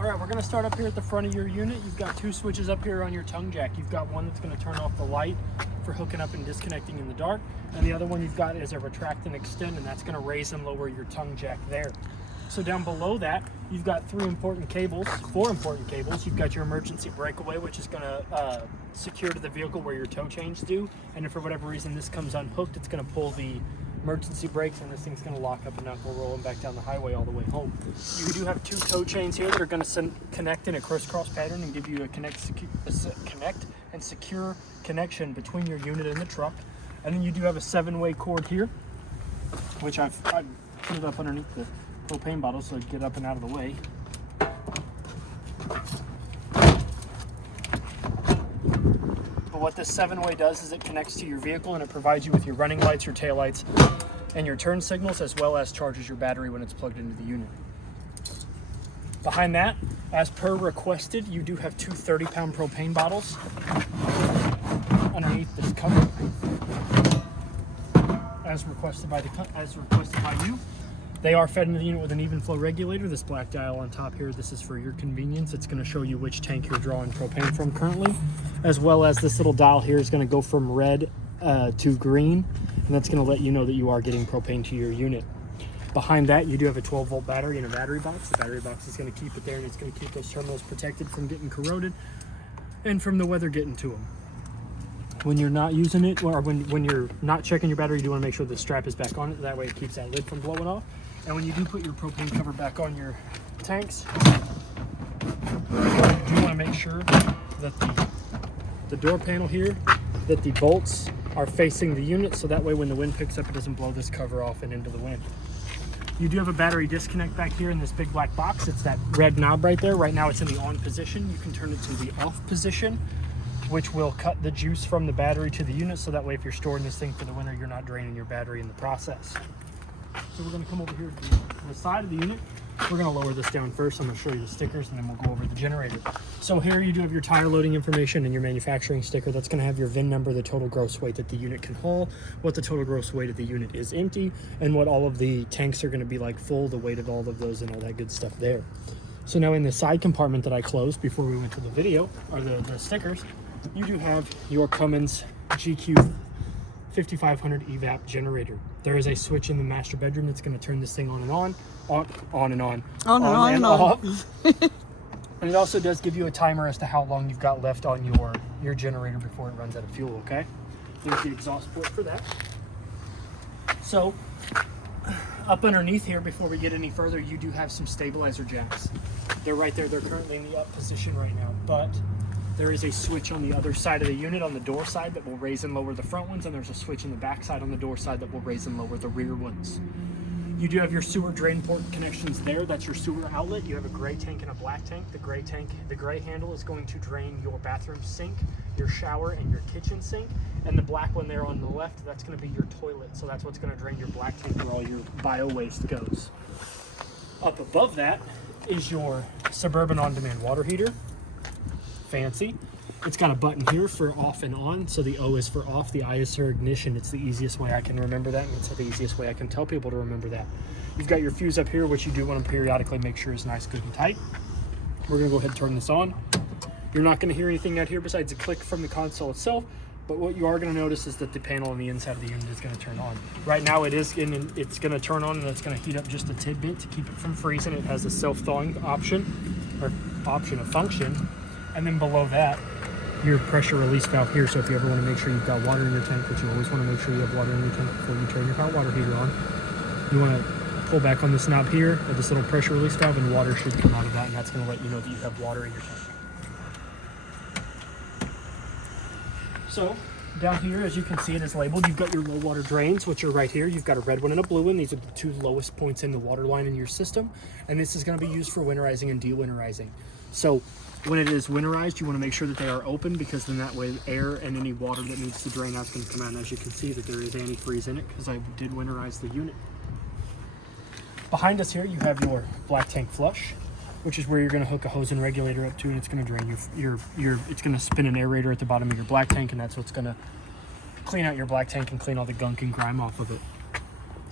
All right, we're gonna start up here at the front of your unit. You've got two switches up here on your tongue jack. You've got one that's gonna turn off the light for hooking up and disconnecting in the dark. And the other one you've got is a retract and extend, and that's gonna raise and lower your tongue jack there. So down below that, you've got four important cables. You've got your emergency breakaway, which is gonna secure to the vehicle where your tow chains do. And if for whatever reason this comes unhooked, it's gonna pull the emergency brakes, and this thing's going to lock up and not go rolling back down the highway all the way home. You do have two tow chains here that are going to connect in a crisscross pattern and give you a connect and secure connection between your unit and the truck. And then you do have a 7-way cord here, which I've put it up underneath the propane bottle so it get up and out of the way. What this 7-way does is it connects to your vehicle and it provides you with your running lights, your tail lights, and your turn signals, as well as charges your battery when it's plugged into the unit. Behind that, as per requested, you do have two 30-pound propane bottles underneath this cover, as requested by you. They are fed into the unit with an even flow regulator. This black dial on top here, this is for your convenience. It's going to show you which tank you're drawing propane from currently, as well as this little dial here is going to go from red to green, and that's going to let you know that you are getting propane to your unit. Behind that, you do have a 12-volt battery and a battery box. The battery box is going to keep it there, and it's going to keep those terminals protected from getting corroded and from the weather getting to them. When you're not using it, or when you're not checking your battery, you do want to make sure the strap is back on it. That way it keeps that lid from blowing off. And when you do put your propane cover back on your tanks, you do want to make sure that the door panel here, that the bolts are facing the unit, so that way when the wind picks up, it doesn't blow this cover off and into the wind. You do have a battery disconnect back here in this big black box. It's that red knob right there. Right now it's in the on position. You can turn it to the off position, which will cut the juice from the battery to the unit, so that way if you're storing this thing for the winter, you're not draining your battery in the process. So we're going to come over here to the side of the unit. We're going to lower this down first. I'm going to show you the stickers, and then we'll go over the generator. So here you do have your tire loading information and your manufacturing sticker. That's going to have your VIN number, the total gross weight that the unit can haul, what the total gross weight of the unit is empty, and what all of the tanks are going to be like full, the weight of all of those, and all that good stuff there. So now in the side compartment that I closed before we went to the video, or the stickers, you do have your Cummins GQ 5500 evap generator. There is a switch in the master bedroom that's going to turn this thing on and off. And it also does give you a timer as to how long you've got left on your generator before it runs out of fuel, okay? There's the exhaust port for that. So up underneath here, before we get any further, you do have some stabilizer jacks. They're right there. They're currently in the up position right now, but there is a switch on the other side of the unit on the door side that will raise and lower the front ones, and there's a switch in the back side on the door side that will raise and lower the rear ones. You do have your sewer drain port connections there. That's your sewer outlet. You have a gray tank and a black tank. The gray handle is going to drain your bathroom sink, your shower, and your kitchen sink. And the black one there on the left, that's going to be your toilet. So that's what's going to drain your black tank where all your bio waste goes. Up above that is your Suburban on-demand water heater. Fancy. It's got a button here for off and on. So the O is for off, the I is for ignition. It's the easiest way I can remember that, and it's the easiest way I can tell people to remember that. You've got your fuse up here, which you do want to periodically make sure is nice, good, and tight. We're going to go ahead and turn this on. You're not going to hear anything out here besides a click from the console itself, but what you are going to notice is that the panel on the inside of the unit is going to turn on. Right now it's going to turn on, and it's going to heat up just a tidbit to keep it from freezing. It has a self-thawing option of function. And then below that, your pressure release valve here. So if you ever want to make sure you've got water in your tank, which you always want to make sure you have water in your tank before you turn your hot water heater on, you want to pull back on this knob here with this little pressure release valve, and water should come out of that, and that's going to let you know that you have water in your tank. So down here, as you can see, it is labeled. You've got your low water drains, which are right here. You've got a red one and a blue one. These are the two lowest points in the water line in your system, and this is going to be used for winterizing and de-winterizing. So when it is winterized, you want to make sure that they are open, because then that way air and any water that needs to drain out is going to come out. And as you can see, that there is antifreeze in it, because I did winterize the unit. Behind us here, you have your black tank flush, which is where you're going to hook a hose and regulator up to, and it's going to drain it's going to spin an aerator at the bottom of your black tank, and that's what's going to clean out your black tank and clean all the gunk and grime off of it.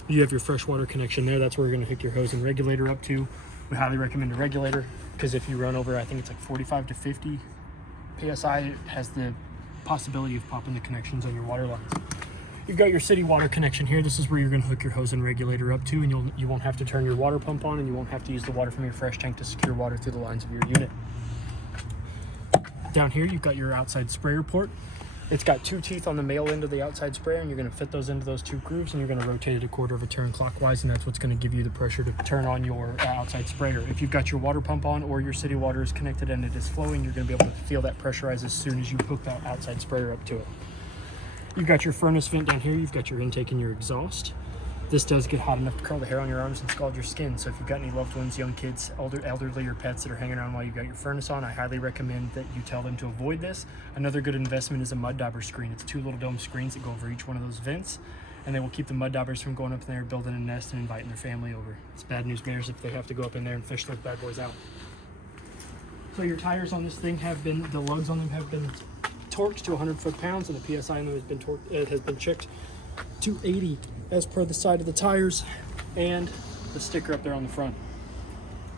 You have your freshwater connection there. That's where you're going to hook your hose and regulator up to. We highly recommend a regulator because if you run over, I think it's like 45 to 50 PSI, it has the possibility of popping the connections on your water lines. You've got your city water connection here. This is where you're going to hook your hose and regulator up to, and you won't have to turn your water pump on, and you won't have to use the water from your fresh tank to secure water through the lines of your unit. Down here, you've got your outside sprayer port. It's got 2 teeth on the male end of the outside sprayer, and you're going to fit those into those 2 grooves, and you're going to rotate it a quarter of a turn clockwise, and that's what's going to give you the pressure to turn on your outside sprayer. If you've got your water pump on or your city water is connected and it is flowing, you're going to be able to feel that pressurize as soon as you hook that outside sprayer up to it. You've got your furnace vent down here. You've got your intake and your exhaust. This does get hot enough to curl the hair on your arms and scald your skin. So if you've got any loved ones, young kids, elderly, or pets that are hanging around while you've got your furnace on, I highly recommend that you tell them to avoid this. Another good investment is a mud dauber screen. It's 2 little dome screens that go over each one of those vents, and they will keep the mud daubers from going up in there, building a nest, and inviting their family over. It's bad news bears if they have to go up in there and fish those bad boys out. So your tires on this thing have been, the lugs on them have been torqued to 100 foot-pounds, and the PSI on them has been torqued, it has been checked to 80 as per the side of the tires and the sticker up there on the front.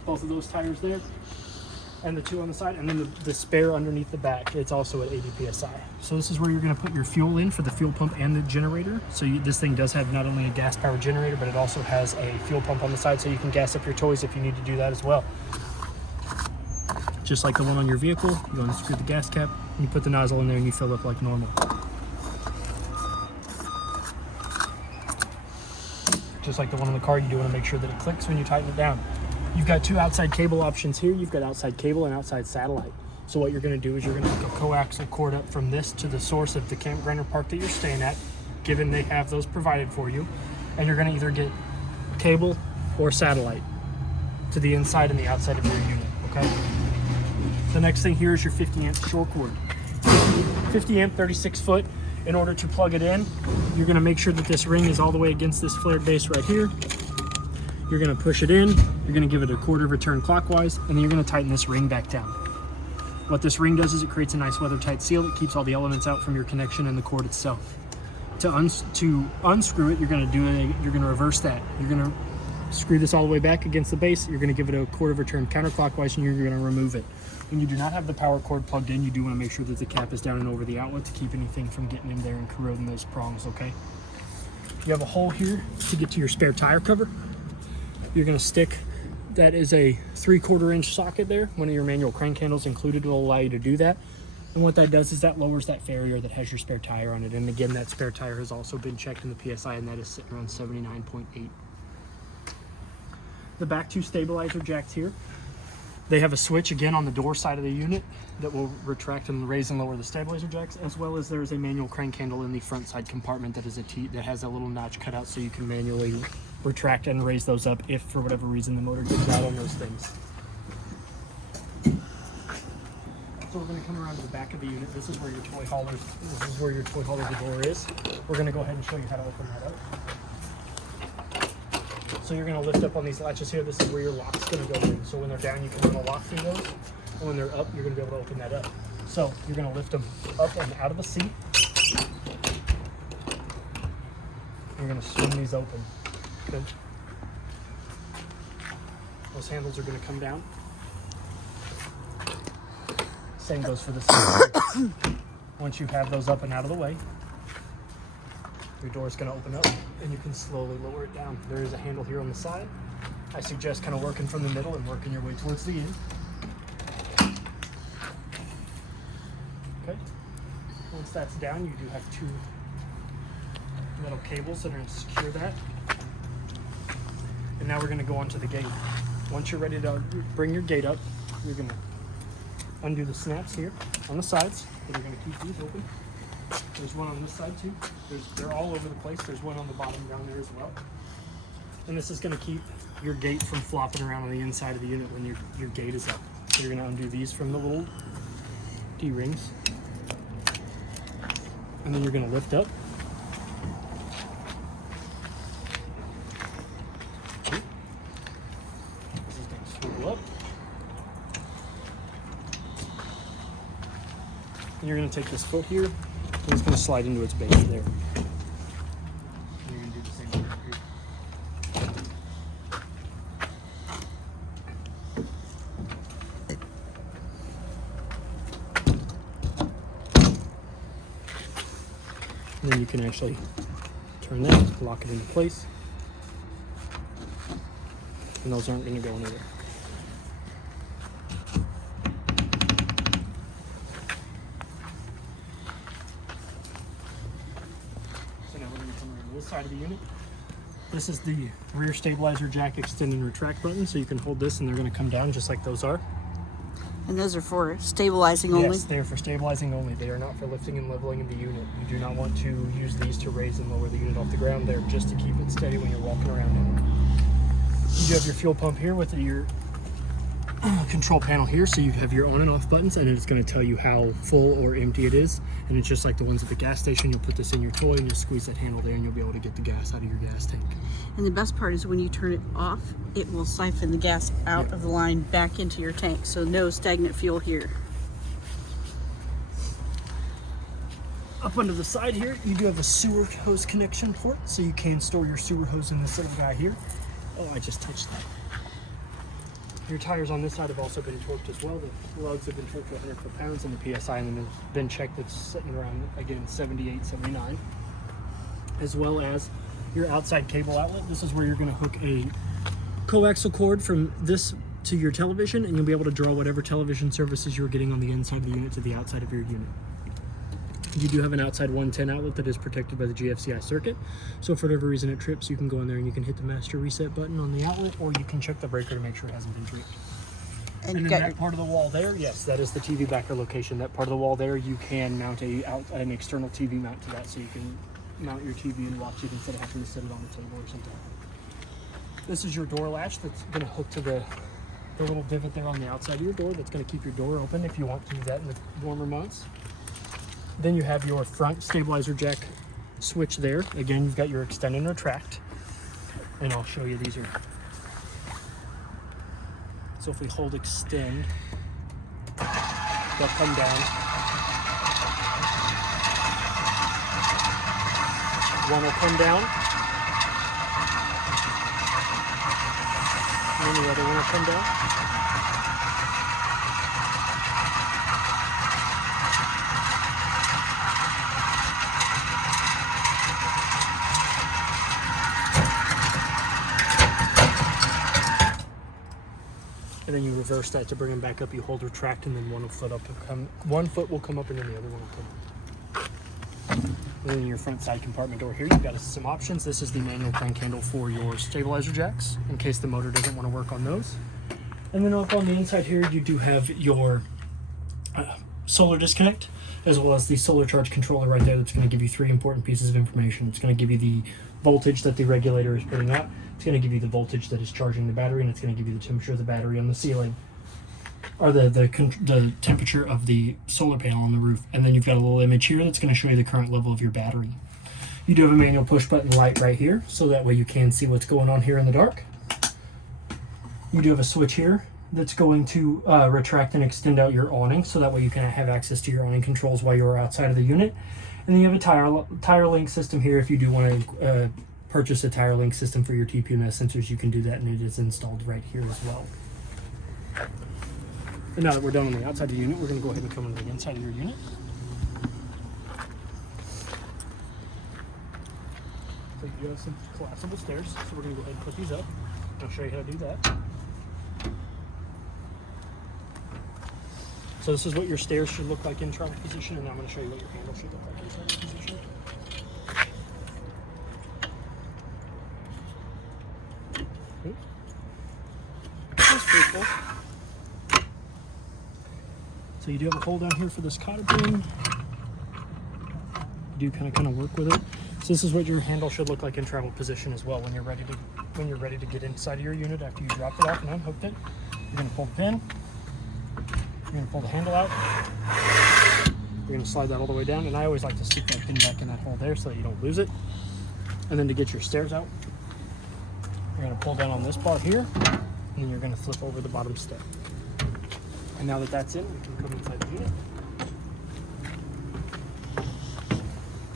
Both of those tires there and the 2 on the side, and then the spare underneath the back, it's also at 80 PSI. So this is where you're going to put your fuel in for the fuel pump and the generator. So this thing does have not only a gas powered generator, but it also has a fuel pump on the side, so you can gas up your toys if you need to do that as well. Just like the one on your vehicle, you unscrew the gas cap, and you put the nozzle in there and you fill up like normal. Just like the one on the car, you do want to make sure that it clicks when you tighten it down. You've got 2 outside cable options here. You've got outside cable and outside satellite. So what you're going to do is you're going to hook a coaxial cord up from this to the source of the campground or park that you're staying at, given they have those provided for you. And you're going to either get cable or satellite to the inside and the outside of your unit, okay? The next thing here is your 50 amp short cord. 50 amp, 36 foot. In order to plug it in, you're going to make sure that this ring is all the way against this flared base right here. You're going to push it in, you're going to give it a quarter of a turn clockwise, and then you're going to tighten this ring back down. What this ring does is it creates a nice weather tight seal that keeps all the elements out from your connection and the cord itself. To unscrew it, you're going to reverse that. You're going to screw this all the way back against the base, you're going to give it a quarter of a turn counterclockwise, and you're going to remove it. When you do not have the power cord plugged in, you do want to make sure that the cap is down and over the outlet to keep anything from getting in there and corroding those prongs, okay? You have a hole here to get to your spare tire cover. You're going to stick, that is a 3/4 inch socket there. One of your manual crank handles included will allow you to do that. And what that does is that lowers that farrier that has your spare tire on it. And again, that spare tire has also been checked in the PSI, and that is sitting around 79.8. The back 2 stabilizer jacks here. They have a switch again on the door side of the unit that will retract and raise and lower the stabilizer jacks, as well as there's a manual crank handle in the front side compartment that is that has a little notch cut out, so you can manually retract and raise those up if for whatever reason the motor gives out on those things. So we're going to come around to the back of the unit. This is where your toy hauler door is. We're going to go ahead and show you how to open that up. So you're going to lift up on these latches here. This is where your lock's going to go in. So when they're down, you can run a lock through those. And when they're up, you're going to be able to open that up. So you're going to lift them up and out of the seat. You're going to swing these open. Okay. Those handles are going to come down. Same goes for the seat. Once you have those up and out of the way, your door is going to open up and you can slowly lower it down. There is a handle here on the side. I suggest kind of working from the middle and working your way towards the end. Okay. Once that's down, you do have 2 little cables that are going to secure that. And now we're going to go onto the gate. Once you're ready to bring your gate up, you're going to undo the snaps here on the sides. And you're going to keep these open. There's one on this side too. They're all over the place. There's one on the bottom down there as well. And this is going to keep your gate from flopping around on the inside of the unit when your gate is up. So you're going to undo these from the little D-rings. And then you're going to lift up. This is going to swivel up. And you're going to take this foot here, and it's going to slide into its base there. And you're going to do the same thing here. And then you can actually turn that, lock it into place. And those aren't going to go anywhere. So now we're going to come around to this side of the unit. This is the rear stabilizer jack extend and retract button, so you can hold this and they're going to come down just like those are. And those are for stabilizing only? Yes, they're for stabilizing only. They are not for lifting and leveling the unit. You do not want to use these to raise and lower the unit off the ground. They're just to keep it steady when you're walking around in it. You do have your fuel pump here with your control panel here, so you have your on and off buttons, and it's going to tell you how full or empty it is. And it's just like the ones at the gas station. You'll put this in your toy and just squeeze that handle there, and you'll be able to get the gas out of your gas tank. And the best part is when you turn it off, it will siphon the gas out of the line back into your tank, so no stagnant fuel here. Up under the side here, you do have a sewer hose connection port, so you can store your sewer hose in this little guy here. Oh, I just touched that. Your tires on this side have also been torqued as well. The lugs have been torqued to 100 foot-pounds, and the PSI on them has been checked. It's sitting around, again, 78, 79. As well as your outside cable outlet. This is where you're going to hook a coaxial cord from this to your television, and you'll be able to draw whatever television services you're getting on the inside of the unit to the outside of your unit. You do have an outside 110 outlet that is protected by the GFCI circuit. So for whatever reason it trips, you can go in there and you can hit the master reset button on the outlet, or you can check the breaker to make sure it hasn't been tripped. And in that part of the wall there, yes, that is the TV backer location. That part of the wall there, you can mount an external TV mount to that, so you can mount your TV and watch it instead of having to set it on the table or something. This is your door latch that's going to hook to the little divot there on the outside of your door. That's going to keep your door open if you want to do that in the warmer months. Then you have your front stabilizer jack switch there. Again, you've got your extend and retract. And I'll show you, these are... So if we hold extend, they'll come down. One will come down. And then the other one will come down. And then you reverse that to bring them back up. You hold retract, and then one foot will come up, and then the other one will come up. And then in your front side compartment door here, you've got some options. This is the manual crank handle for your stabilizer jacks, in case the motor doesn't want to work on those. And then up on the inside here, you do have your solar disconnect, as well as the solar charge controller right there. That's going to give you 3 important pieces of information. It's going to give you the voltage that the regulator is putting out. It's going to give you the voltage that is charging the battery, and it's going to give you the temperature of the battery on the ceiling, or the temperature of the solar panel on the roof. And then you've got a little image here that's going to show you the current level of your battery. You do have a manual push button light right here, so that way you can see what's going on here in the dark. You do have a switch here that's going to retract and extend out your awning, so that way you can have access to your awning controls while you're outside of the unit. And then you have a tire link system here. If you do want to purchase a tire link system for your TPMS sensors, you can do that, and it is installed right here as well. And now that we're done on the outside of the unit, we're going to go ahead and come on the inside of your unit. So you do have some collapsible stairs, so we're going to go ahead and put these up. I'll show you how to do that. So this is what your stairs should look like in travel position, and now I'm going to show you what your handle should look like in travel position. Okay. That's pretty cool. So you do have a hole down here for this cotter beam. You do kind of work with it. So this is what your handle should look like in travel position as well when you're ready to get inside of your unit after you dropped it off and unhooked it. You're going to pull the pin. You're going to pull the handle out. You're going to slide that all the way down, and I always like to stick that pin back in that hole there so that you don't lose it. And then to get your stairs out, you're going to pull down on this bar here, and then you're going to flip over the bottom step. And now that that's in, we can come inside the unit.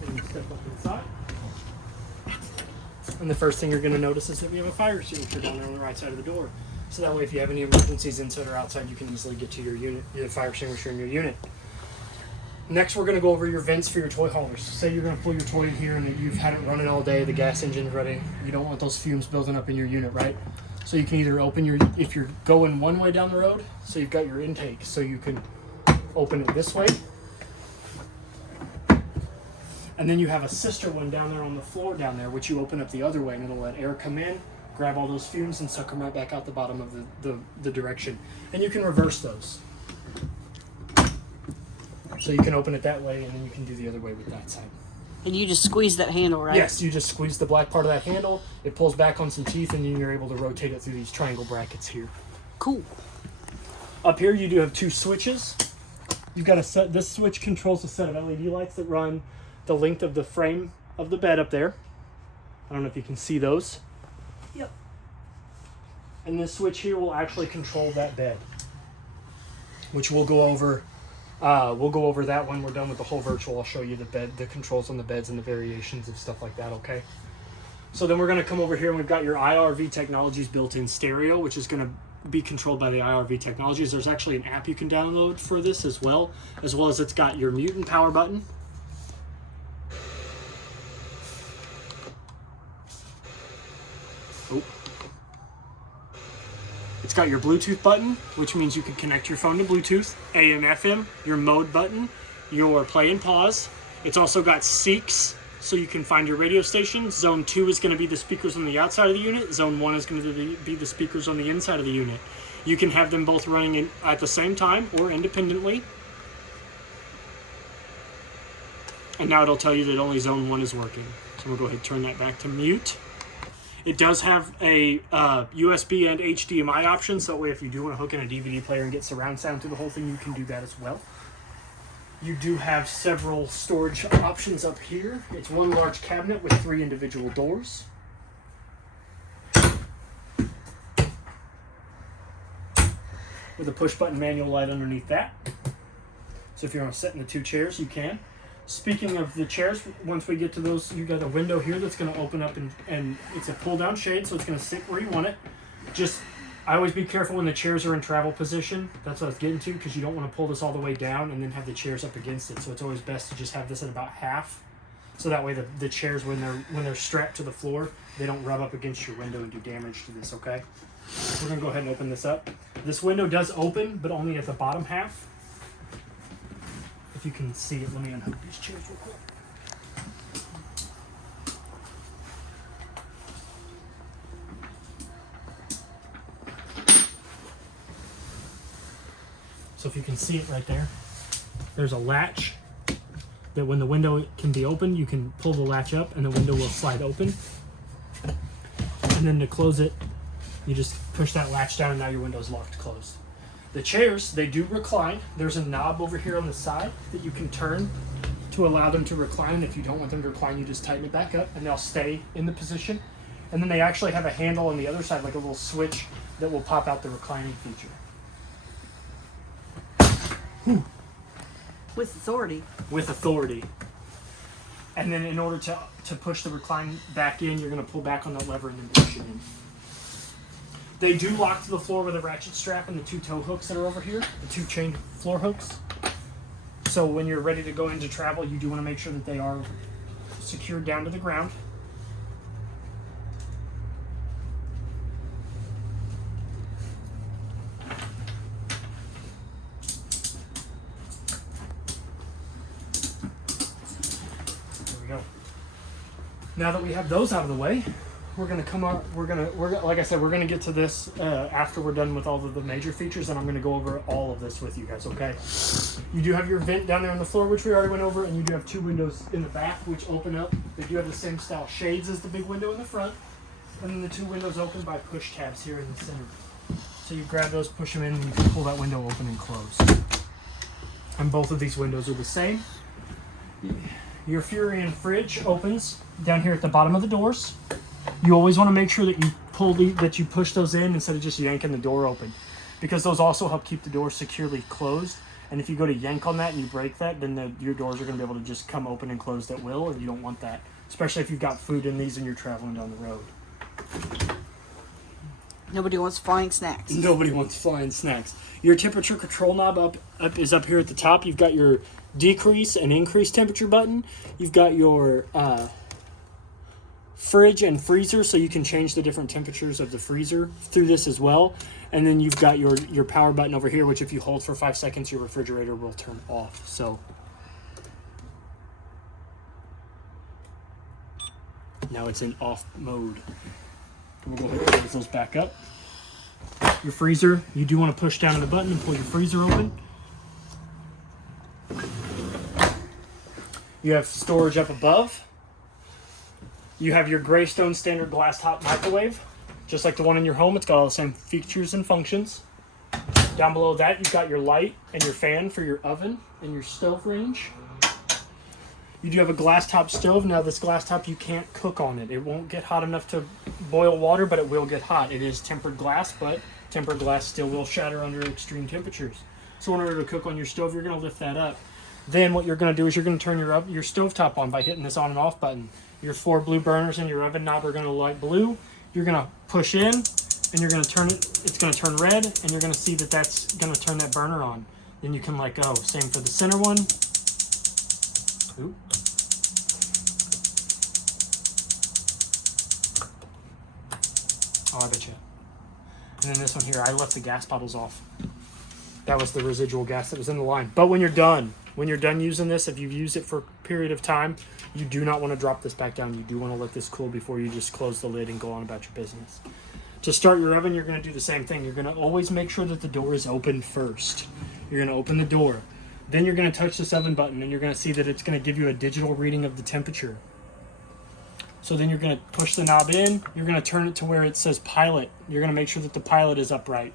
And you step up inside. And the first thing you're going to notice is that we have a fire extinguisher down there on the right side of the door. So that way, if you have any emergencies inside or outside, you can easily get to your unit, your fire extinguisher in your unit. Next, we're going to go over your vents for your toy haulers. Say you're going to pull your toy in here and you've had it running all day, the gas engine's running. You don't want those fumes building up in your unit, right? So you can either open your, if you're going one way down the road, so you've got your intake, so you can open it this way. And then you have a sister one down there on the floor down there, which you open up the other way, and it'll let air come in, grab all those fumes, and suck them right back out the bottom of the direction. And you can reverse those. So you can open it that way, and then you can do the other way with that side. And you just squeeze that handle, right? Yes, you just squeeze the black part of that handle. It pulls back on some teeth, and then you're able to rotate it through these triangle brackets here. Cool. Up here, you do have two switches. You've got a set. This switch controls a set of LED lights that run the length of the frame of the bed up there. I don't know if you can see those. Yep. And this switch here will actually control that bed, which we'll go over. We'll go over that when we're done with the whole virtual. I'll show you the controls on the beds and the variations of stuff like that, okay? So then we're going to come over here and we've got your IRV Technologies built-in stereo, which is going to be controlled by the IRV Technologies. There's actually an app you can download for this as well as it's got your mute and power button. Oh. It's got your Bluetooth button, which means you can connect your phone to Bluetooth, AM, FM, your mode button, your play and pause. It's also got Seeks, so you can find your radio station. Zone 2 is going to be the speakers on the outside of the unit. Zone 1 is going to be the speakers on the inside of the unit. You can have them both running at the same time or independently. And now it'll tell you that only Zone 1 is working. So we'll go ahead and turn that back to mute. It does have a USB and HDMI option, so that way if you do want to hook in a DVD player and get surround sound to the whole thing, you can do that as well. You do have several storage options up here. It's one large cabinet with 3 individual doors. With a push-button manual light underneath that. So if you want to sit in the 2 chairs, you can. Speaking of the chairs, once we get to those, you got a window here that's going to open up and it's a pull-down shade, so it's going to sit where you want it. Just, I always be careful when the chairs are in travel position. That's what I was getting to, because you don't want to pull this all the way down and then have the chairs up against it. So it's always best to just have this at about half. So that way the chairs, when they're strapped to the floor, they don't rub up against your window and do damage to this, okay? We're going to go ahead and open this up. This window does open, but only at the bottom half. If you can see it, let me unhook these chairs real quick. So if you can see it right there, there's a latch that when the window can be opened, you can pull the latch up and the window will slide open. And then to close it, you just push that latch down and now your window is locked closed. The chairs, they do recline. There's a knob over here on the side that you can turn to allow them to recline. If you don't want them to recline, you just tighten it back up and they'll stay in the position. And then they actually have a handle on the other side, like a little switch that will pop out the reclining feature. Whew. With authority. With authority. And then in order to push the recline back in, you're going to pull back on that lever and then push it in. They do lock to the floor with a ratchet strap and the 2 tow hooks that are over here, the 2 chain floor hooks. So when you're ready to go into travel, you do want to make sure that they are secured down to the ground. There we go. Now that we have those out of the way, we're gonna come up. We're gonna like I said, we're gonna get to this after we're done with all of the major features, and I'm gonna go over all of this with you guys. Okay. You do have your vent down there on the floor, which we already went over, and you do have 2 windows in the back, which open up. They do have the same style shades as the big window in the front, and then the 2 windows open by push tabs here in the center. So you grab those, push them in, and you can pull that window open and close. And both of these windows are the same. Your Furion fridge opens down here at the bottom of the doors. You always want to make sure that you push those in instead of just yanking the door open, because those also help keep the door securely closed. And if you go to yank on that and you break that, then your doors are going to be able to just come open and closed at will, and you don't want that, especially if you've got food in these and you're traveling down the road. Nobody wants flying snacks. Nobody wants flying snacks. Your temperature control knob up is up here at the top. You've got your decrease and increase temperature button. You've got your fridge and freezer, so you can change the different temperatures of the freezer through this as well. And then you've got your power button over here, which if you hold for 5 seconds, your refrigerator will turn off. So now it's in off mode. We'll go ahead and close those back up. Your freezer, you do want to push down on the button and pull your freezer open. You have storage up above. You have your Greystone standard glass top microwave, just like the one in your home. It's got all the same features and functions. Down below that, you've got your light and your fan for your oven and your stove range. You do have a glass top stove. Now this glass top, you can't cook on it. It won't get hot enough to boil water, but it will get hot. It is tempered glass, but tempered glass still will shatter under extreme temperatures. So in order to cook on your stove, you're going to lift that up. Then what you're going to do is you're going to turn your stovetop on by hitting this on and off button. Your 4 blue burners and your oven knob are going to light blue. You're going to push in and you're going to turn it. It's going to turn red, and you're going to see that that's going to turn that burner on. Then you can let go. Same for the center one. Ooh. Oh, I bet you. And then this one here, I left the gas bottles off. That was the residual gas that was in the line. But when you're done using this, if you've used it for a period of time, you do not want to drop this back down. You do want to let this cool before you just close the lid and go on about your business. To start your oven, you're going to do the same thing. You're going to always make sure that the door is open first. You're going to open the door. Then you're going to touch this oven button, and you're going to see that it's going to give you a digital reading of the temperature. So then you're going to push the knob in. You're going to turn it to where it says pilot. You're going to make sure that the pilot is upright.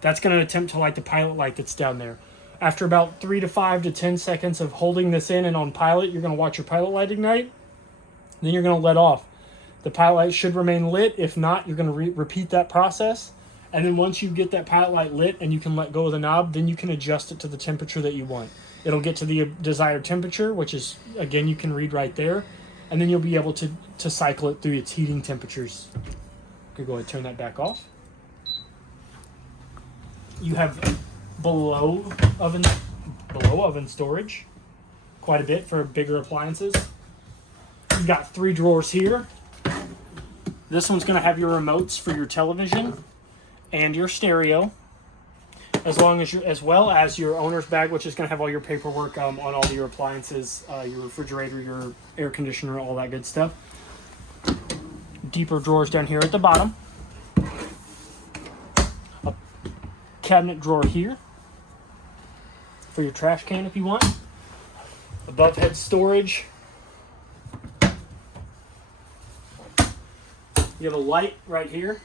That's going to attempt to light the pilot light that's down there. After about 3 to 5 to 10 seconds of holding this in and on pilot, you're going to watch your pilot light ignite. Then you're going to let off. The pilot light should remain lit. If not, you're going to repeat that process. And then once you get that pilot light lit and you can let go of the knob, then you can adjust it to the temperature that you want. It'll get to the desired temperature, which is, again, you can read right there. And then you'll be able to cycle it through its heating temperatures. Okay, go ahead and turn that back off. You have below oven storage, quite a bit for bigger appliances. You've got 3 drawers here. This one's going to have your remotes for your television and your stereo, as well as your owner's bag, which is going to have all your paperwork on all of your appliances, your refrigerator, your air conditioner, all that good stuff. Deeper drawers down here at the bottom. A cabinet drawer here for your trash can if you want. Above head storage. You have a light right here.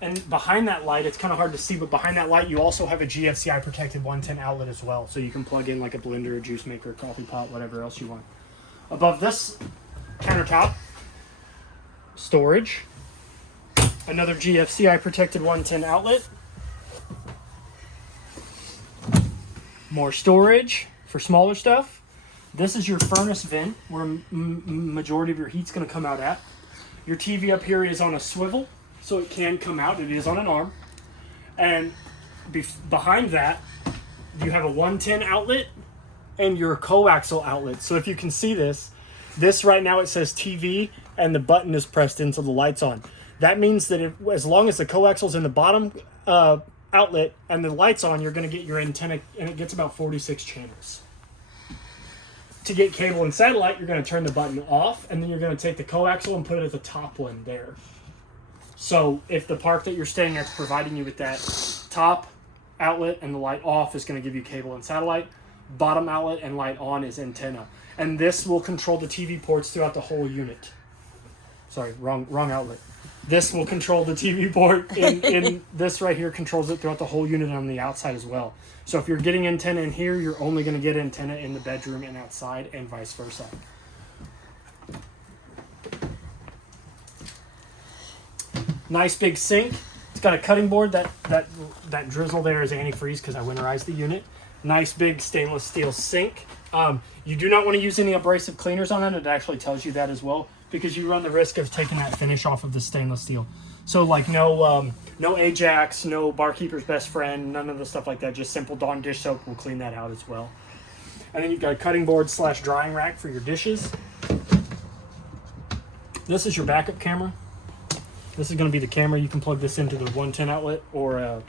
And behind that light, it's kind of hard to see, but behind that light, you also have a GFCI protected 110 outlet as well. So you can plug in like a blender, a juice maker, a coffee pot, whatever else you want. Above this countertop, storage. Another GFCI protected 110 outlet. More storage for smaller stuff. This is your furnace vent where majority of your heat's going to come out at. Your TV up here is on a swivel, so it can come out. It is on an arm. And behind that, you have a 110 outlet and your coaxial outlet. So if you can see this right now it says TV and the button is pressed in so the light's on. That means that as long as the coaxial's in the bottom outlet and the light's on, you're going to get your antenna, and it gets about 46 channels. To get cable and satellite, you're going to turn the button off, and then you're going to take the coaxial and put it at the top one there. So if the park that you're staying at is providing you with that top outlet and the light off is going to give you cable and satellite, bottom outlet and light on is antenna. And this will control the TV ports throughout the whole unit. Sorry, wrong outlet. This will control the TV port in this right here controls it throughout the whole unit on the outside as well. So if you're getting antenna in here, you're only going to get antenna in the bedroom and outside, and vice versa. Nice big sink. It's got a cutting board. That drizzle there is antifreeze because I winterized the unit. Nice big stainless steel sink. You do not want to use any abrasive cleaners on it. It actually tells you that as well, because you run the risk of taking that finish off of the stainless steel. So like no No Ajax, no Barkeeper's Best Friend, none of the stuff like that. Just simple Dawn dish soap will clean that out as well. And then you've got a cutting board / drying rack for your dishes. This is your backup camera. This is going to be the camera. You can plug this into the 110 outlet or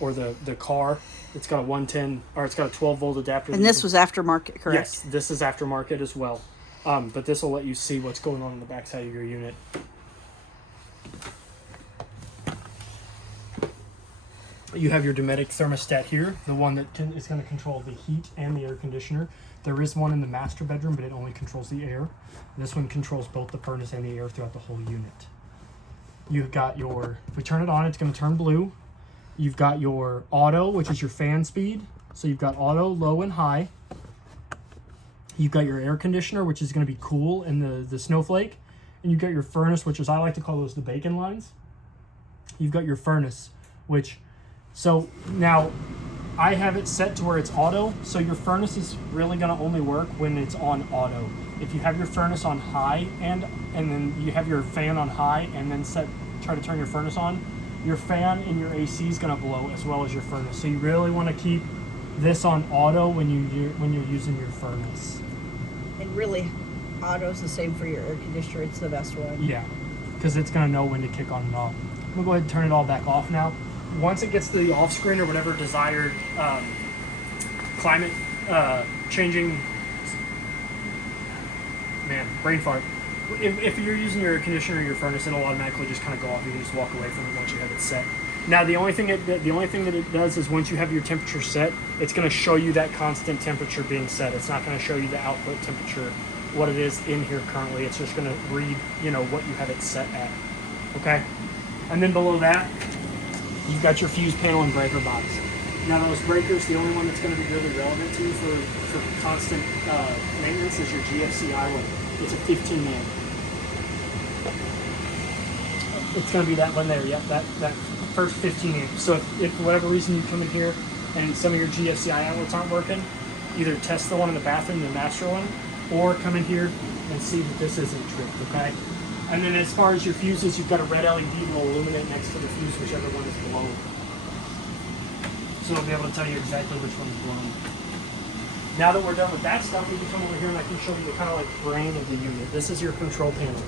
the car. It's got a 110 or it's got a 12 volt adapter. And this was aftermarket, correct? Yes, this is aftermarket as well. But this will let you see what's going on in the backside of your unit. You have your Dometic thermostat here, the one that is going to control the heat and the air conditioner. There is one in the master bedroom, but it only controls the air. This one controls both the furnace and the air throughout the whole unit. You've got your, if we turn it on, it's going to turn blue. You've got your auto, which is your fan speed. So you've got auto, low, and high. You've got your air conditioner, which is going to be cool in the snowflake. And you've got your furnace, which is, I like to call those the bacon lines. You've got your furnace, which, so now I have it set to where it's auto. So your furnace is really going to only work when it's on auto. If you have your furnace on high and then you have your fan on high and then try to turn your furnace on, your fan and your AC is going to blow as well as your furnace. So you really want to keep this on auto when you're using your furnace. And really, auto's the same for your air conditioner. It's the best one. Yeah, because it's going to know when to kick on and off. I'm going to go ahead and turn it all back off now. Once it gets to the off screen or whatever desired climate changing, man, brain fart. If you're using your air conditioner or your furnace, it'll automatically just kind of go off. You can just walk away from it once you have it set. Now, the only thing that it does is once you have your temperature set, it's going to show you that constant temperature being set. It's not going to show you the output temperature, what it is in here currently. It's just going to read, what you have it set at. Okay? And then below that, you've got your fuse panel and breaker box. Now, those breakers, the only one that's going to be really relevant to you for constant maintenance is your GFCI one. It's a 15 amp. It's going to be that one there, yep, that first 15 amps. So if for whatever reason you come in here and some of your GFCI outlets aren't working, either test the one in the bathroom, the master one, or come in here and see that this isn't tripped, okay? And then as far as your fuses, you've got a red LED that will illuminate next to the fuse, whichever one is blown. So it'll be able to tell you exactly which one is blown. Now that we're done with that stuff, we can come over here and I can show you the kind of like brain of the unit. This is your control panel.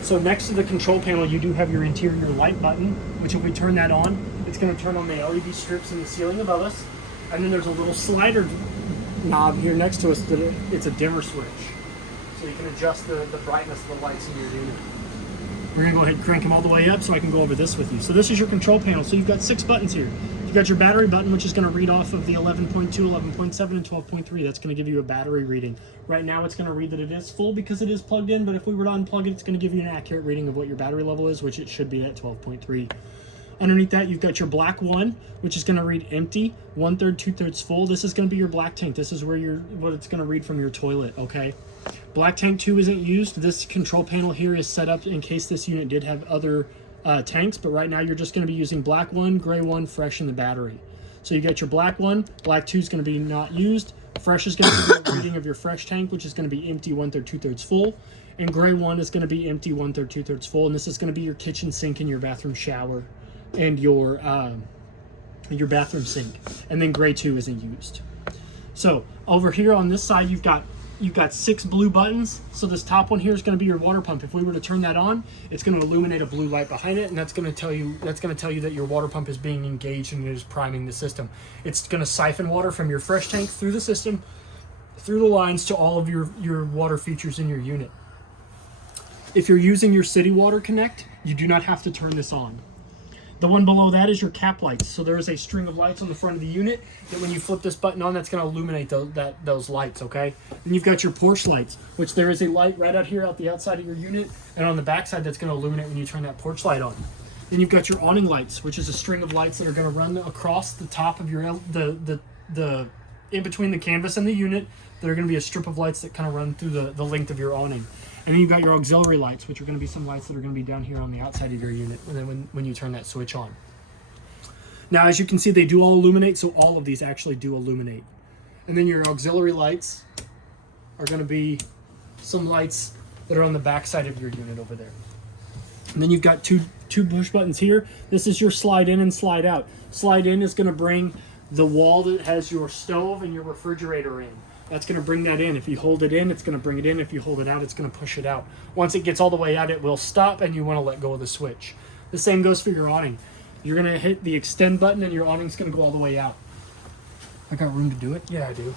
So next to the control panel, you do have your interior light button, which if we turn that on, it's going to turn on the LED strips in the ceiling above us. And then there's a little slider knob here next to us that it's a dimmer switch. So you can adjust the brightness of the lights in your unit. We're going to go ahead and crank them all the way up so I can go over this with you. So this is your control panel. So you've got 6 buttons here. You've got your battery button, which is going to read off of the 11.2, 11.7, and 12.3. That's going to give you a battery reading. Right now it's going to read that it is full because it is plugged in, but if we were to unplug it, it's going to give you an accurate reading of what your battery level is, which it should be at 12.3. Underneath that, you've got your black one, which is going to read empty, 1/3, 2/3 full. This is going to be your black tank. This is where what it's going to read from your toilet, okay? Black tank 2 isn't used. This control panel here is set up in case this unit did have other tanks, but right now you're just going to be using black 1, gray 1, fresh, and the battery. So you got your black 1, black 2 is going to be not used. Fresh is going to be a reading of your fresh tank, which is going to be empty, 1/3, 2/3 full. And gray 1 is going to be empty, 1/3, 2/3 full. And this is going to be your kitchen sink and your bathroom shower and your bathroom sink. And then gray 2 isn't used. So over here on this side, you've got 6 blue buttons. So this top one here is going to be your water pump. If we were to turn that on, it's going to illuminate a blue light behind it, and that's going to tell you that your water pump is being engaged and it is priming the system. It's going to siphon water from your fresh tank through the system, through the lines to all of your water features in your unit. If you're using your City Water Connect, you do not have to turn this on. The one below that is your cap lights. So there is a string of lights on the front of the unit that when you flip this button on, that's going to illuminate those lights, okay? Then you've got your porch lights, which there is a light right out here out the outside of your unit, and on the back side that's going to illuminate when you turn that porch light on. Then you've got your awning lights, which is a string of lights that are going to run across the top of your the in between the canvas and the unit. That are going to be a strip of lights that kind of run through the length of your awning. And then you've got your auxiliary lights, which are going to be some lights that are going to be down here on the outside of your unit and then when you turn that switch on. Now, as you can see, they do all illuminate, so all of these actually do illuminate. And then your auxiliary lights are going to be some lights that are on the back side of your unit over there. And then you've got two push buttons here. This is your slide in and slide out. Slide in is going to bring the wall that has your stove and your refrigerator in. That's going to bring that in. If you hold it in, it's going to bring it in. If you hold it out, it's going to push it out. Once it gets all the way out, it will stop, and you want to let go of the switch. The same goes for your awning. You're going to hit the extend button, and your awning's going to go all the way out. I got room to do it? Yeah, I do.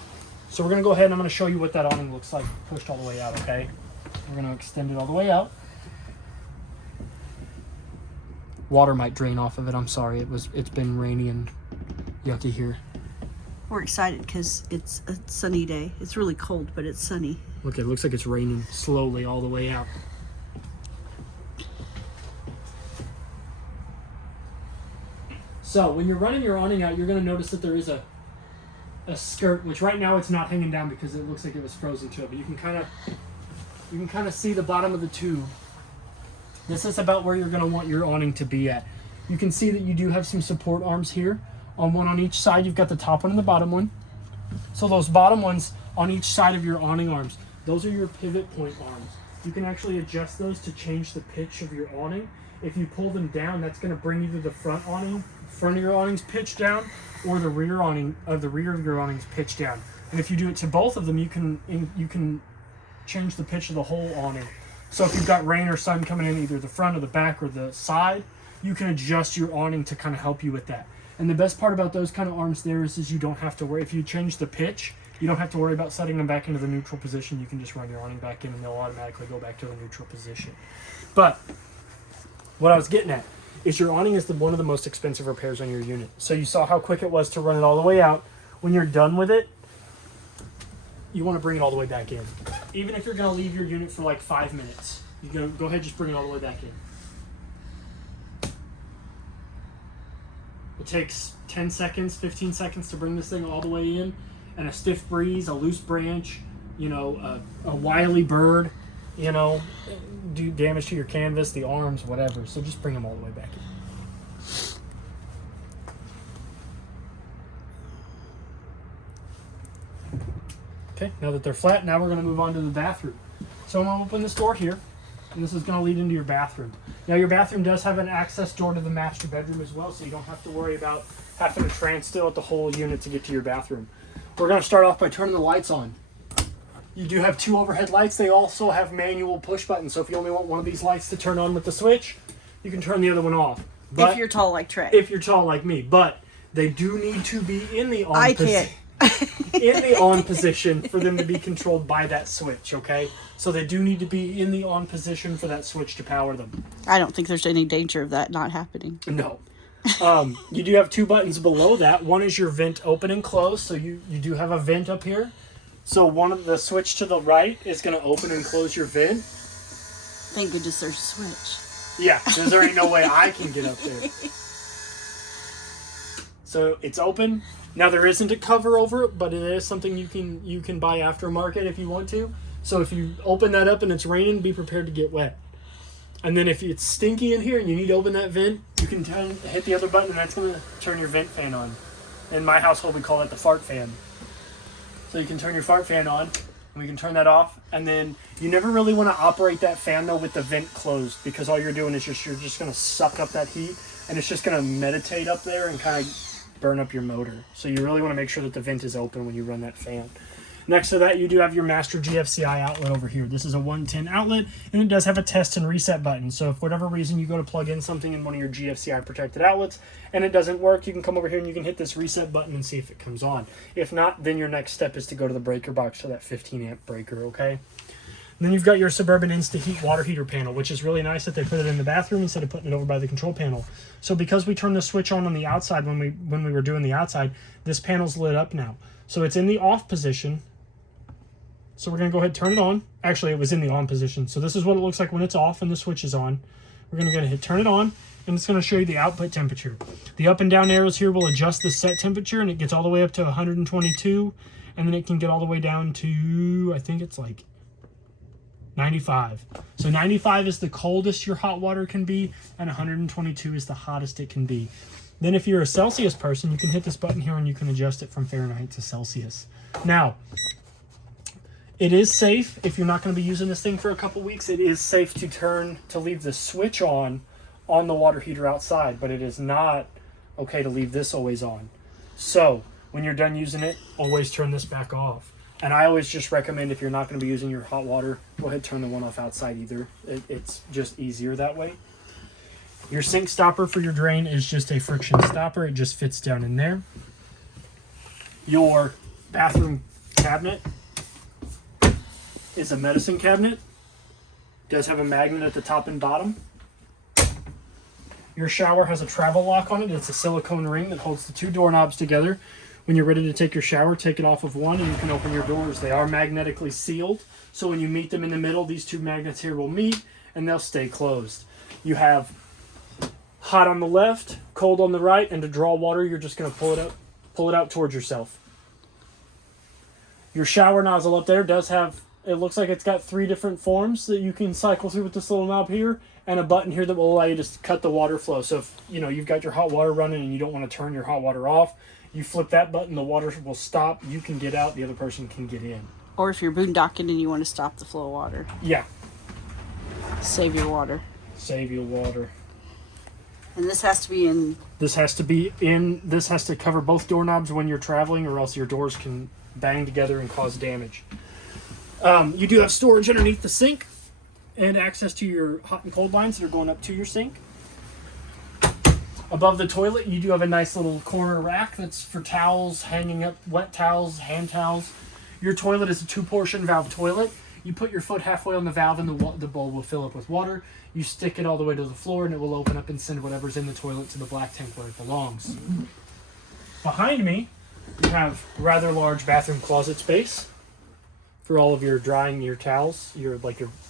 So we're going to go ahead, and I'm going to show you what that awning looks like pushed all the way out, okay? We're going to extend it all the way out. Water might drain off of it. I'm sorry. It's been rainy and yucky here. We're excited because it's a sunny day. It's really cold, but it's sunny. Look, it looks like it's raining slowly all the way out. So when you're running your awning out, you're going to notice that there is a skirt, which right now it's not hanging down because it looks like it was frozen to it. But you can kind of see the bottom of the tube. This is about where you're going to want your awning to be at. You can see that you do have some support arms here. One on each side. You've got the top one and the bottom one. So those bottom ones on each side of your awning arms, those are your pivot point arms. You can actually adjust those to change the pitch of your awning. If you pull them down, that's going to bring either the front of your awning's pitch down, or the rear of your awning's pitch down. And if you do it to both of them, you can change the pitch of the whole awning. So if you've got rain or sun coming in either the front or the back or the side, you can adjust your awning to kind of help you with that. And the best part about those kind of arms there is you don't have to worry. If you change the pitch, you don't have to worry about setting them back into the neutral position. You can just run your awning back in and they'll automatically go back to the neutral position. But what I was getting at is your awning is one of the most expensive repairs on your unit. So you saw how quick it was to run it all the way out. When you're done with it, you want to bring it all the way back in. Even if you're going to leave your unit for like 5 minutes, you go ahead and just bring it all the way back in. It takes 10 seconds, 15 seconds to bring this thing all the way in, and a stiff breeze, a loose branch, a wily bird, do damage to your canvas, the arms, whatever. So just bring them all the way back in. Okay, now that they're flat, now we're going to move on to the bathroom. So I'm going to open this door here, and this is going to lead into your bathroom. Now your bathroom does have an access door to the master bedroom as well, so you don't have to worry about having to transtill the whole unit to get to your bathroom. We're going to start off by turning the lights on. You do have 2 overhead lights. They also have manual push buttons, so if you only want one of these lights to turn on with the switch, you can turn the other one off. But if you're tall like Trey. If you're tall like me. But they do need to be in the on I can't. in the on position for them to be controlled by that switch, okay? So they do need to be in the on position for that switch to power them. I don't think there's any danger of that not happening. No. You do have 2 buttons below that. One is your vent open and close, so you do have a vent up here. So one of the switch to the right is going to open and close your vent. Thank goodness there's a switch. Yeah, because there ain't no way I can get up there. So it's open. Now there isn't a cover over it, but it is something you can buy aftermarket if you want to. So if you open that up and it's raining, be prepared to get wet. And then if it's stinky in here and you need to open that vent, you can hit the other button and that's going to turn your vent fan on. In my household, we call it the fart fan. So you can turn your fart fan on, and we can turn that off. And then you never really want to operate that fan though with the vent closed, because all you're doing is you're just going to suck up that heat, and it's just going to meditate up there and kind of burn up your motor. So you really want to make sure that the vent is open when you run that fan. Next to that, you do have your master GFCI outlet over here. This is a 110 outlet, and it does have a test and reset button. So if for whatever reason you go to plug in something in one of your GFCI protected outlets and it doesn't work, you can come over here and you can hit this reset button and see if it comes on. If not, then your next step is to go to the breaker box to that 15 amp breaker, okay? And then you've got your Suburban InstaHeat water heater panel, which is really nice that they put it in the bathroom instead of putting it over by the control panel. So because we turned the switch on the outside when we were doing the outside, this panel's lit up now. So it's in the off position. So we're going to go ahead and turn it on. Actually, it was in the on position. So this is what it looks like when it's off and the switch is on. We're going to go ahead and turn it on, and it's going to show you the output temperature. The up and down arrows here will adjust the set temperature, and it gets all the way up to 122, and then it can get all the way down to, I think it's like 95. So 95 is the coldest your hot water can be, and 122 is the hottest it can be. Then if you're a Celsius person, you can hit this button here and you can adjust it from Fahrenheit to Celsius. Now, it is safe if you're not going to be using this thing for a couple weeks. It is safe to leave the switch on on the water heater outside, but it is not okay to leave this always on. So when you're done using it, always turn this back off. And I always just recommend, if you're not going to be using your hot water, go ahead and turn the one off outside either. It's just easier that way. Your sink stopper for your drain is just a friction stopper. It just fits down in there. Your bathroom cabinet is a medicine cabinet. It does have a magnet at the top and bottom. Your shower has a travel lock on it. It's a silicone ring that holds the two doorknobs together. When you're ready to take your shower, take it off of one and you can open your doors. They are magnetically sealed, so when you meet them in the middle, these two magnets here will meet and they'll stay closed. You have hot on the left, cold on the right, and to draw water, you're just going to pull it out towards yourself. Your shower nozzle up there does have, it looks like it's got 3 different forms that you can cycle through with this little knob here, and a button here that will allow you to cut the water flow. So if you've got your hot water running and you don't want to turn your hot water off, you flip that button, the water will stop, you can get out, the other person can get in. Or if you're boondocking and you want to stop the flow of water. Yeah. Save your water. Save your water. And this has to be in... This has to cover both doorknobs when you're traveling, or else your doors can bang together and cause damage. You do have storage underneath the sink and access to your hot and cold lines that are going up to your sink. Above the toilet, you do have a nice little corner rack that's for towels, hanging up wet towels, hand towels. Your toilet is a 2-portion valve toilet. You put your foot halfway on the valve and the bowl will fill up with water. You stick it all the way to the floor and it will open up and send whatever's in the toilet to the black tank where it belongs. Behind me, you have rather large bathroom closet space for all of your drying your towels, your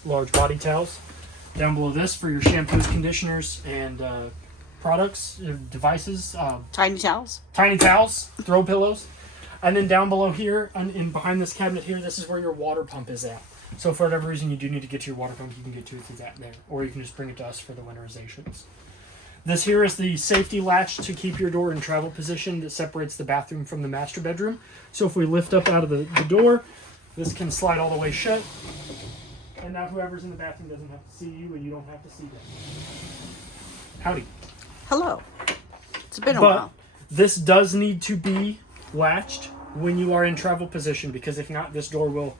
large body towels. Down below this for your shampoos, conditioners, and products, devices. Tiny towels. Tiny towels, throw pillows. And then down below here, and behind this cabinet here, this is where your water pump is at. So for whatever reason you do need to get to your water pump, you can get to it through that there. Or you can just bring it to us for the winterizations. This here is the safety latch to keep your door in travel position that separates the bathroom from the master bedroom. So if we lift up out of the door, this can slide all the way shut. And now whoever's in the bathroom doesn't have to see you, and you don't have to see them. Howdy. Hello. It's been a while. This does need to be latched when you are in travel position, because if not, this door will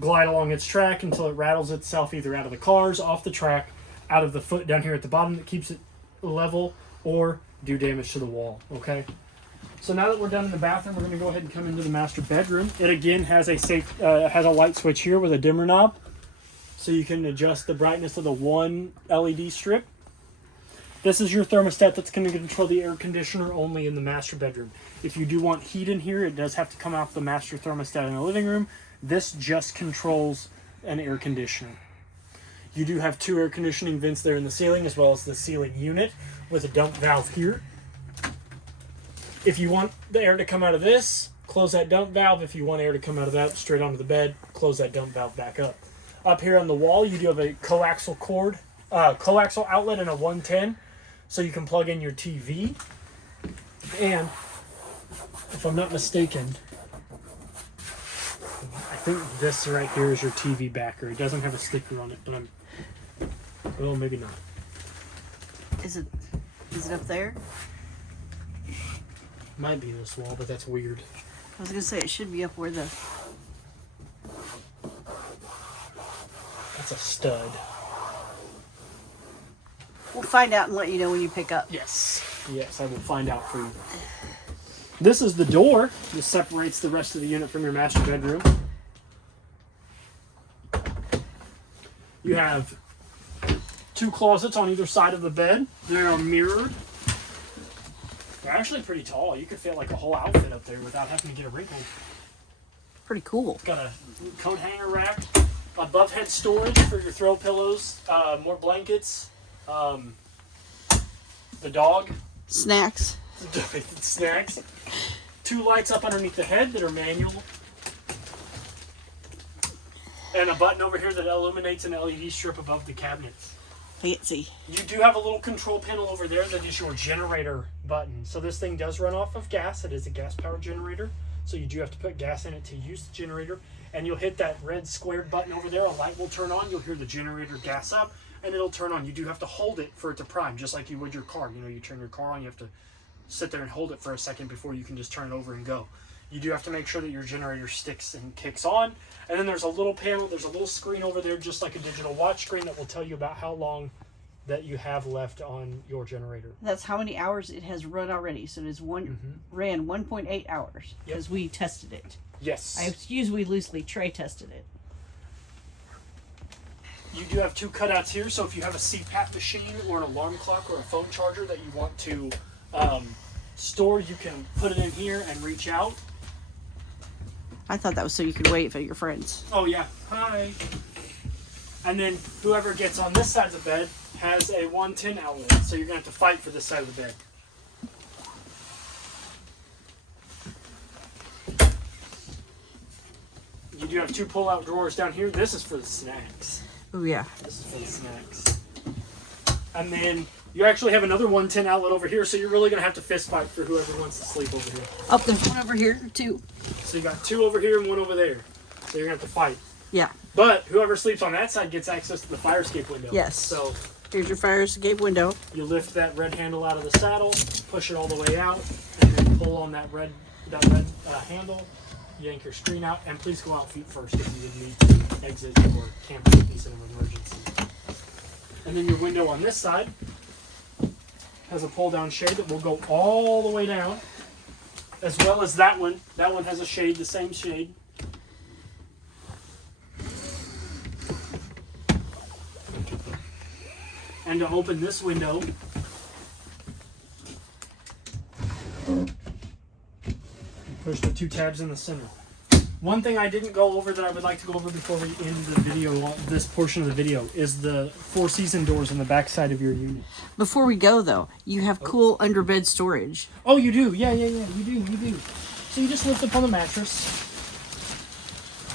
glide along its track until it rattles itself either out of the cars, off the track, out of the foot down here at the bottom that keeps it level, or do damage to the wall. Okay. So now that we're done in the bathroom, we're going to go ahead and come into the master bedroom. It again has a light switch here with a dimmer knob, so you can adjust the brightness of the one LED strip. This is your thermostat that's going to control the air conditioner only in the master bedroom. If you do want heat in here, it does have to come off the master thermostat in the living room. This just controls an air conditioner. You do have 2 air conditioning vents there in the ceiling, as well as the ceiling unit with a dump valve here. If you want the air to come out of this, close that dump valve. If you want air to come out of that straight onto the bed, close that dump valve back up. Up here on the wall, you do have a coaxial cord, coaxial outlet and a 110. So you can plug in your TV, and if I'm not mistaken, I think this right here is your TV backer. It doesn't have a sticker on it, but well, maybe not. Is it up there? Might be this wall, but that's weird. I was gonna say it should be up where the... That's a stud. We'll find out and let you know when you pick up. Yes, I will find out for you. This is the door that separates the rest of the unit from your master bedroom. You have 2 closets on either side of the bed. They are mirrored. They're actually pretty tall. You could fit like a whole outfit up there without having to get a wrinkle. Pretty cool. Got a coat hanger rack, above head storage for your throw pillows, more blankets. The dog. Snacks. Snacks. 2 lights up underneath the head that are manual. And a button over here that illuminates an LED strip above the cabinets. Fancy. You do have a little control panel over there that is your generator button. So this thing does run off of gas. It is a gas-powered generator. So you do have to put gas in it to use the generator. And you'll hit that red squared button over there. A light will turn on. You'll hear the generator gas up. and it'll turn on. You do have to hold it for it to prime, just like you would your car. You know, you turn your car on, you have to sit there and hold it for a second before you can just turn it over and go. You do have to make sure that your generator sticks and kicks on. And then there's a little panel, there's a little screen over there, just like a digital watch screen, that will tell you about how long that you have left on your generator. That's how many hours it has run already. So it is ran 1.8 hours because we tested it. Yes. We loosely Trey tested it. You do have two cutouts here, so if you have a CPAP machine or an alarm clock or a phone charger that you want to store, you can put it in here and reach out. I thought that was so you could wait for your friends. Oh yeah, hi. And then whoever gets on this side of the bed has a 110 outlet, so you're gonna have to fight for this side of the bed. You do have two pull-out drawers down here. This is for the snacks. Oh yeah. This is for the snacks. And then you actually have another 110 outlet over here, so you're really gonna have to fist fight for whoever wants to sleep over here. Oh, there's one over here too. So you got two over here and one over there. So you're gonna have to fight. Yeah. But whoever sleeps on that side gets access to the fire escape window. Yes. So here's your fire escape window. you lift that red handle out of the saddle, push it all the way out, and then pull on that red handle. Yank your screen out, and please go out feet first if you would need to exit or camp in case of an emergency. And then your window on this side has a pull-down shade that will go all the way down, as well as that one. That one has a shade, the same shade. And to open this window, push the two tabs in the center. One thing I didn't go over that I would like to go over before we end the video, this portion of the video, is the four-season doors on the back side of your unit. Before we go though, you have cool underbed storage. Oh, you do? Yeah, you do. So you just lift up on the mattress.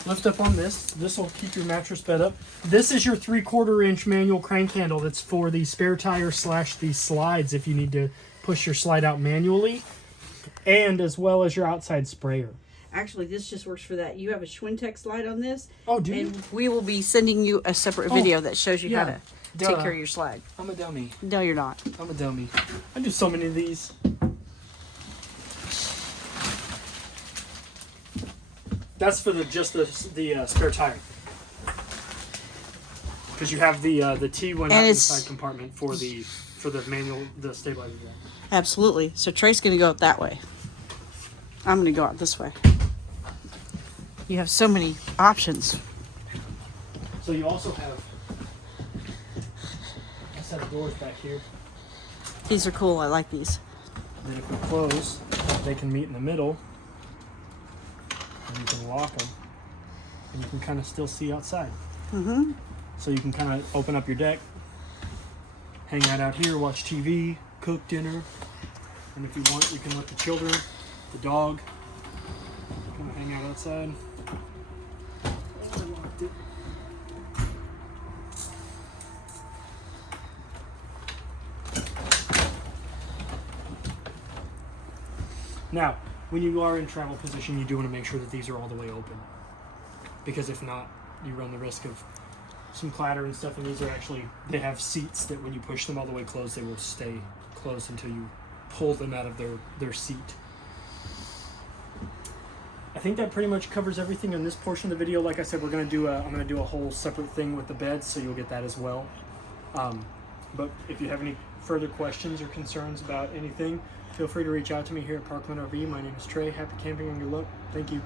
Lift up on this. This will keep your mattress bed up. This is your 3/4 inch manual crank handle that's for the spare tire / the slides if you need to push your slide out manually, and as well as your outside sprayer. Actually, this just works for that. You have a Schwintek slide on this. Oh, do you? And we will be sending you a separate video that shows you how to take care of your slide. I'm a dummy. No, you're not. I'm a dummy. I do so many of these. That's for just the spare tire. Because you have the T1 out inside compartment for the manual, the stabilizer jack. Absolutely. So Trey's going to go out that way. I'm going to go out this way. You have so many options. So you also have a set of doors back here. These are cool. I like these. And then if we close, they can meet in the middle. And you can lock them. And you can kind of still see outside. Mm-hmm. So you can kind of open up your deck, hang out here, watch TV, cook dinner. And if you want, you can let the children, the dog, come hang out outside. Oh, I locked it. Now, when you are in travel position, you do want to make sure that these are all the way open. Because if not, you run the risk of some clatter and stuff. And these are actually, they have seats that when you push them all the way closed, they will stay closed until you pull them out of their seat. I think that pretty much covers everything in this portion of the video. Like I said, I'm gonna do a whole separate thing with the beds, so you'll get that as well. But if you have any further questions or concerns about anything, feel free to reach out to me here at Parkland RV. My name is Trey. Happy camping on your luck. Thank you.